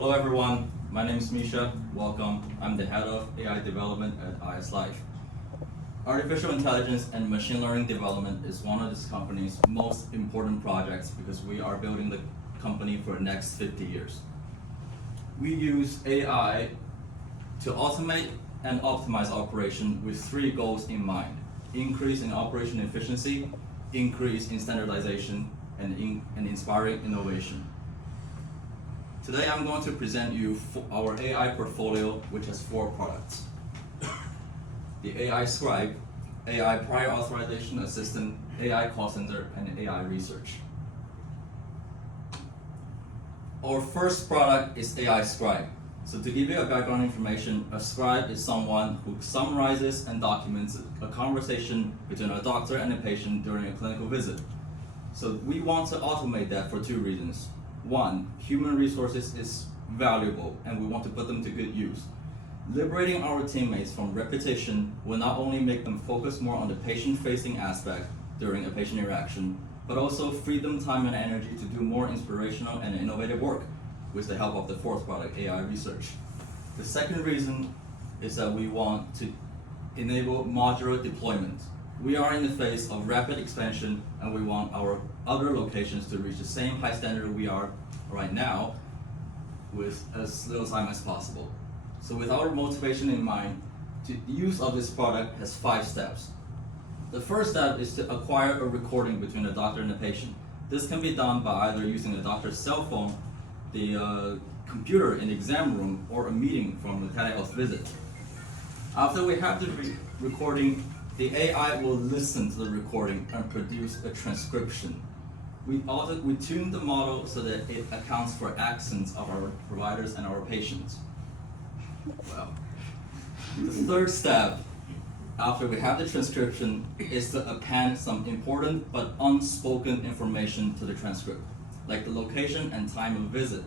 Hello everyone, my name is Misha. Welcome. I'm the head of AI development at ISLife. Artificial intelligence and machine learning development is one of this company's most important projects because we are building the company for the next 50 years. We use AI to automate and optimize operation with three goals in mind: increase in operation efficiency, increase in standardization, and inspiring innovation. Today I'm going to present you our AI portfolio, which has 4 products. The AI Scribe, AI Prior Authorization Assistant, AI Call Center, and AI Research. Our first product is AI Scribe. So to give you a background information, a scribe is someone who summarizes and documents a conversation between a doctor and a patient during a clinical visit. So we want to automate that for 2 reasons. One, human resources is valuable and we want to put them to good use. Liberating our teammates from repetition will not only make them focus more on the patient-facing aspect during a patient interaction, but also free them time and energy to do more inspirational and innovative work with the help of the 4th product, AI Research. The second reason is that we want to enable modular deployment. We are in the phase of rapid expansion and we want our other locations to reach the same high standard we are right now with as little time as possible. So with our motivation in mind, the use of this product has 5 steps. The first step is to acquire a recording between a doctor and a patient. This can be done by either using the doctor's cell phone, the computer in the exam room, or a meeting from the telehealth visit. After we have the recording, the AI will listen to the recording and produce a transcription. We tune the model so that it accounts for accents of our providers and our patients. Well, the third step, after we have the transcription, is to append some important but unspoken information to the transcript, like the location and time of visit.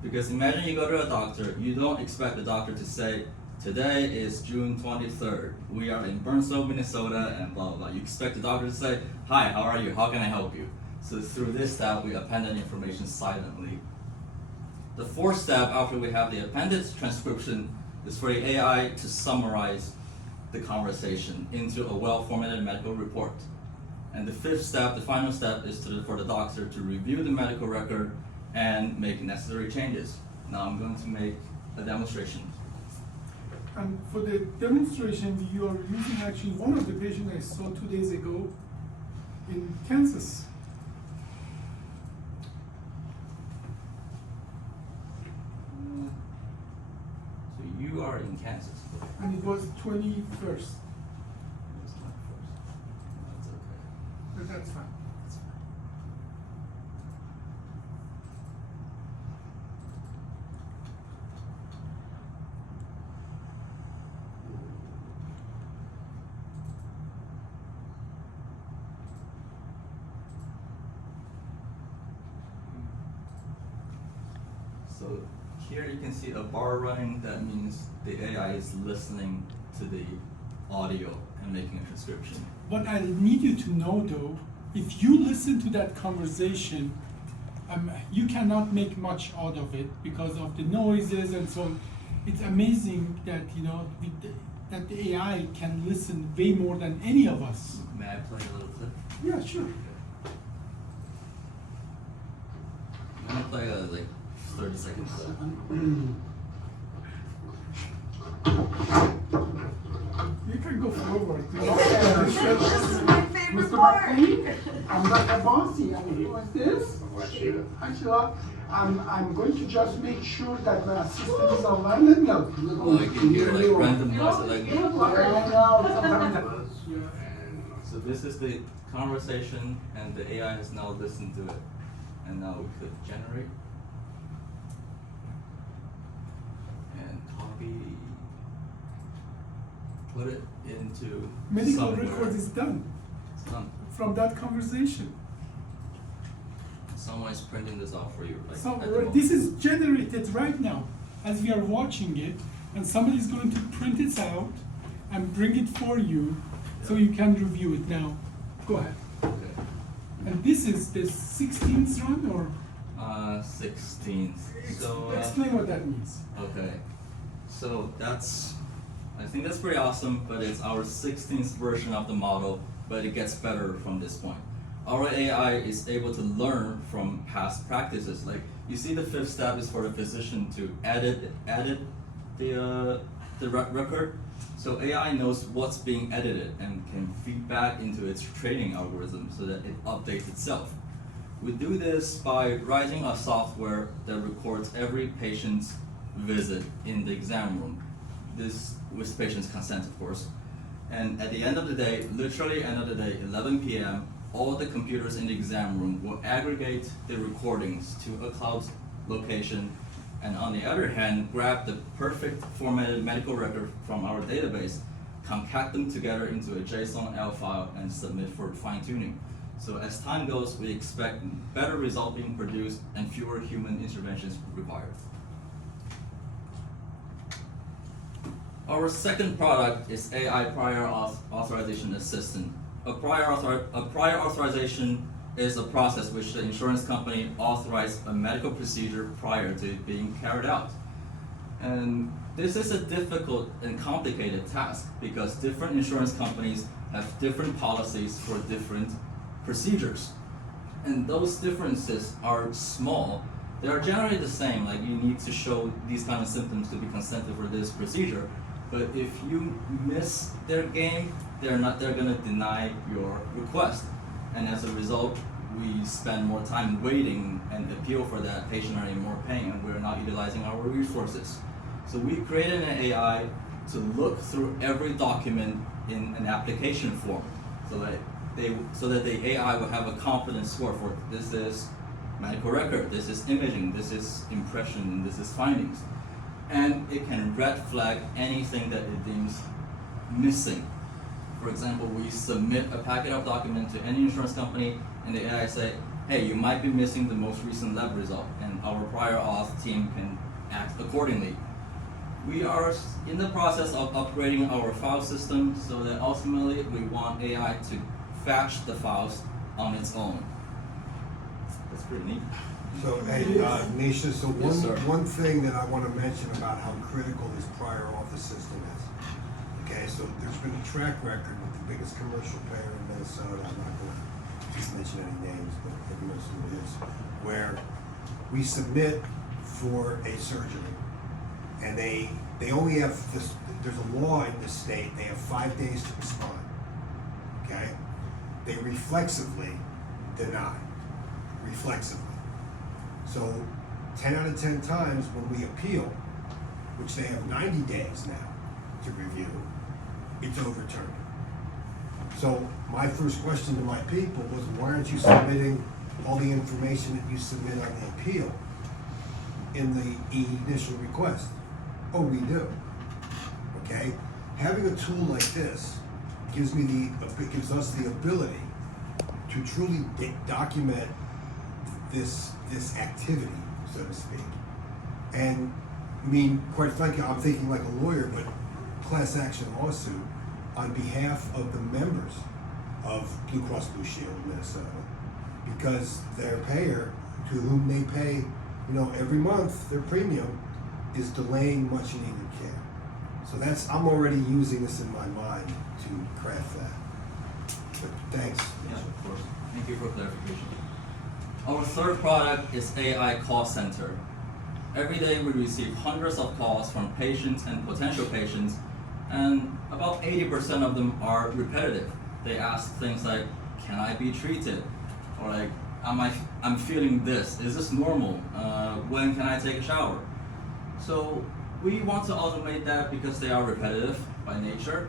Because imagine you go to a doctor, you don't expect the doctor to say, today is June 23rd, we are in Burnsville, Minnesota, and blah, blah, blah. You expect the doctor to say, hi, how are you, how can I help you? So through this step, we append that information silently. The 4th step, after we have the appended transcription, is for the AI to summarize the conversation into a well-formatted medical report. And the 5th step, the final step, is for the doctor to review the medical record and make necessary changes. Now I'm going to make a demonstration. And for the demonstration, you are using actually one of the patients I saw 2 days ago in Kansas. So you are in Kansas. And it was 21st. That's okay. But that's fine. So here you can see a bar running. That means the AI is listening to the audio and making a transcription. What I need you to know though, if you listen to that conversation, you cannot make much out of it because of the noises and so on. It's amazing that that the AI can listen way more than any of us. May I play a little clip? Yeah, sure. I'm gonna play like 30 seconds. You can go forward. This is my favorite part. I'm not a bossy. What's this? Hi, Sheila. I'm going to just make sure that my assistant is online. Let me know. Oh, I can hear like random noises like. I know. So this is the conversation, and the AI has now listened to it, and now we could generate and copy, put it into Medical somewhere. record is done It's done. from that conversation. Someone is printing this off for you. Like, So at the moment. this is generated right now as we are watching it, and somebody is going to print it out and bring it for you so you can review it now. Go ahead. Okay. And this is the 16th run, or 16th. So Explain what that means. okay, so I think that's pretty awesome, but it's our 16th version of the model, but it gets better from this point. Our AI is able to learn from past practices. Like you see, the 5th step is for the physician to edit the record. So AI knows what's being edited and can feed back into its training algorithm so that it updates itself. We do this by writing a software that records every patient's visit in the exam room. This with patient's consent, of course. And at the end of the day, literally end of the day, 11 p.m., all the computers in the exam room will aggregate the recordings to a cloud location, and on the other hand, grab the perfect formatted medical record from our database, concact them together into a JSON-L file, and submit for fine-tuning. So as time goes, we expect better results being produced and fewer human interventions required. Our second product is AI Prior Authorization Assistant. A prior authorization is a process which the insurance company authorizes a medical procedure prior to it being carried out. And this is a difficult and complicated task because different insurance companies have different policies for different procedures. And those differences are small. They are generally the same, like you need to show these kind of symptoms to be consented for this procedure. But if you miss their game, they're gonna deny your request. And as a result, we spend more time waiting and appeal for that patient are in more pain, and we're not utilizing our resources. So we created an AI to look through every document in an application form, so that the AI will have a confidence score for this is medical record, this is imaging, this is impression, this is findings. And it can red flag anything that it deems missing. For example, we submit a packet of documents to any insurance company, and the AI say, hey, you might be missing the most recent lab result, and our prior auth team can act accordingly. We are in the process of upgrading our file system so that ultimately we want AI to fetch the files on its own. That's pretty neat. So, hey, Nisha, so Yes, sir. one thing that I want to mention about how critical this prior auth system is. Okay, so there's been a track record with the biggest commercial payer in Minnesota. I'm not going to just mention any names, but everyone knows who it is. Where we submit for a surgery, and they only have this. There's a law in this state. They have 5 days to respond. Okay, they reflexively deny. Reflexively. So 10 out of 10 times when we appeal, which they have 90 days now to review, it's overturned. So my first question to my people was, why aren't you submitting all the information that you submit on the appeal in the initial request? Oh, we do. Okay? Having a tool like this gives us the ability to truly document this activity, so to speak. And I mean, quite frankly, I'm thinking like a lawyer, but class action lawsuit on behalf of the members of Blue Cross Blue Shield of Minnesota, because their payer, to whom they pay, every month, their premium, is delaying much needed care. So I'm already using this in my mind to craft that. But thanks. Yeah, of course. Thank you for clarification. Our third product is AI Call Center. Every day we receive hundreds of calls from patients and potential patients, and about 80% of them are repetitive. They ask things like, can I be treated? Or like, I'm feeling this, is this normal? When can I take a shower? So we want to automate that because they are repetitive by nature,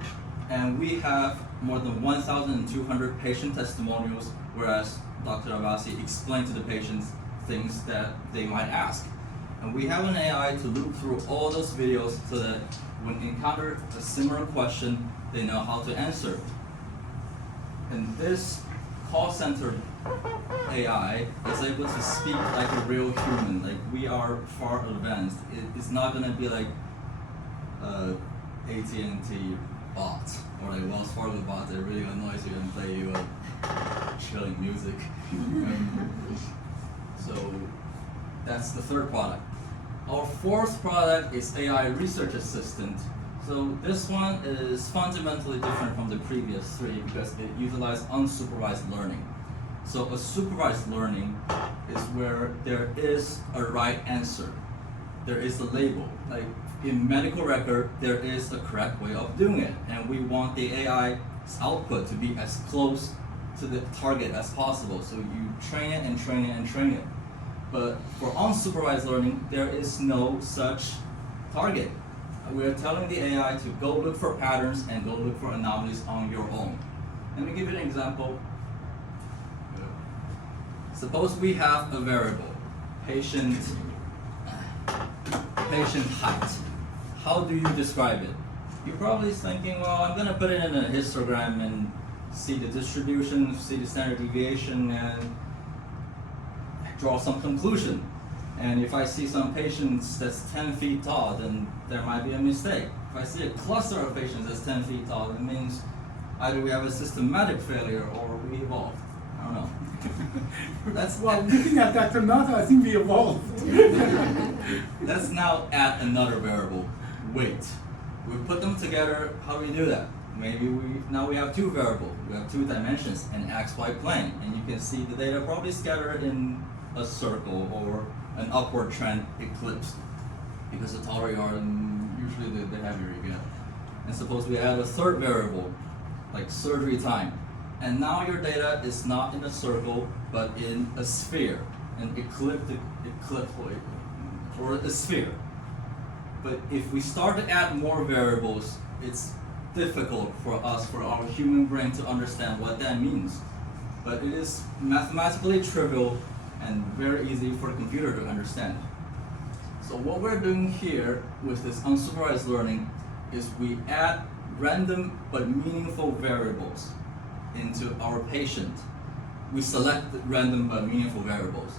and we have more than 1,200 patient testimonials, whereas Dr. Abbasi explained to the patients things that they might ask. And we have an AI to loop through all those videos so that when encounter a similar question, they know how to answer. And this call center AI is able to speak like a real human. Like, we are far advanced. It's not gonna be like AT&T bot or like Wells Fargo bot that really annoys you and play you chilling music. So That's the third product. Our fourth product is AI Research Assistant. So this one is fundamentally different from the previous three because it utilizes unsupervised learning. So a supervised learning is where there is a right answer. There is a label. Like in medical record, there is a correct way of doing it. And we want the AI's output to be as close to the target as possible. So you train it and train it and train it. But for unsupervised learning, there is no such target. We're telling the AI to go look for patterns and go look for anomalies on your own. Let me give you an example. Suppose we have a variable, patient height. How do you describe it? You're probably thinking, well, I'm going to put it in a histogram and see the distribution, see the standard deviation, and draw some conclusion. And if I see some patients that's 10 feet tall, then there might be a mistake. If I see a cluster of patients that's 10 feet tall, it means either we have a systematic failure or we evolved. I don't know. That's Well, looking at that not, I think we evolved. Let's now add another variable, weight. We put them together. How do we do that? Maybe now we have two variables. We have two dimensions, an XY plane, and you can see the data probably scattered in a circle or an upward trend eclipse. Because the taller you are, usually the heavier you get. And suppose we add a third variable, like surgery time. And now your data is not in a circle, but in a sphere, an ecliptic or a sphere. But if we start to add more variables, it's difficult for us, for our human brain to understand what that means. But it is mathematically trivial and very easy for the computer to understand. So what we're doing here with this unsupervised learning is we add random but meaningful variables into our patient. We select random but meaningful variables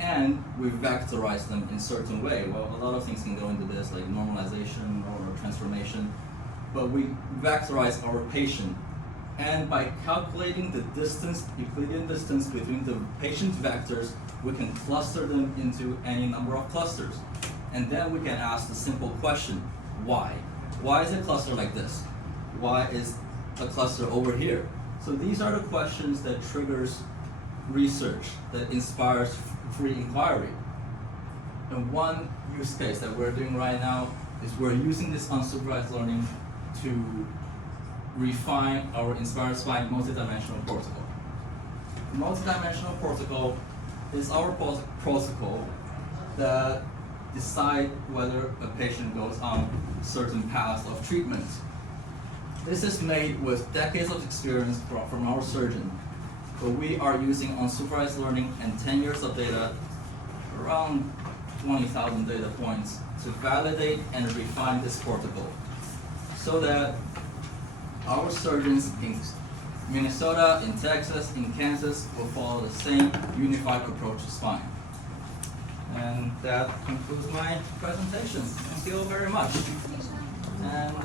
and we vectorize them in a certain way. Well, a lot of things can go into this, like normalization or transformation, but we vectorize our patient. And by calculating the distance, Euclidean distance between the patient vectors, we can cluster them into any number of clusters. And then we can ask the simple question, why? Why is a cluster like this? Why is a cluster over here? So these are the questions that triggers research, that inspires free inquiry. And one use case that we're doing right now is we're using this unsupervised learning to refine our InspiredSpine multidimensional protocol. The multidimensional protocol is our protocol that decide whether a patient goes on certain paths of treatment. This is made with decades of experience from our surgeon, but we are using unsupervised learning and 10 years of data, around 20,000 data points, to validate and refine this protocol so that our surgeons in Minnesota, in Texas, in Kansas will follow the same unified approach to spine. And that concludes my presentation. Thank you all very much. And,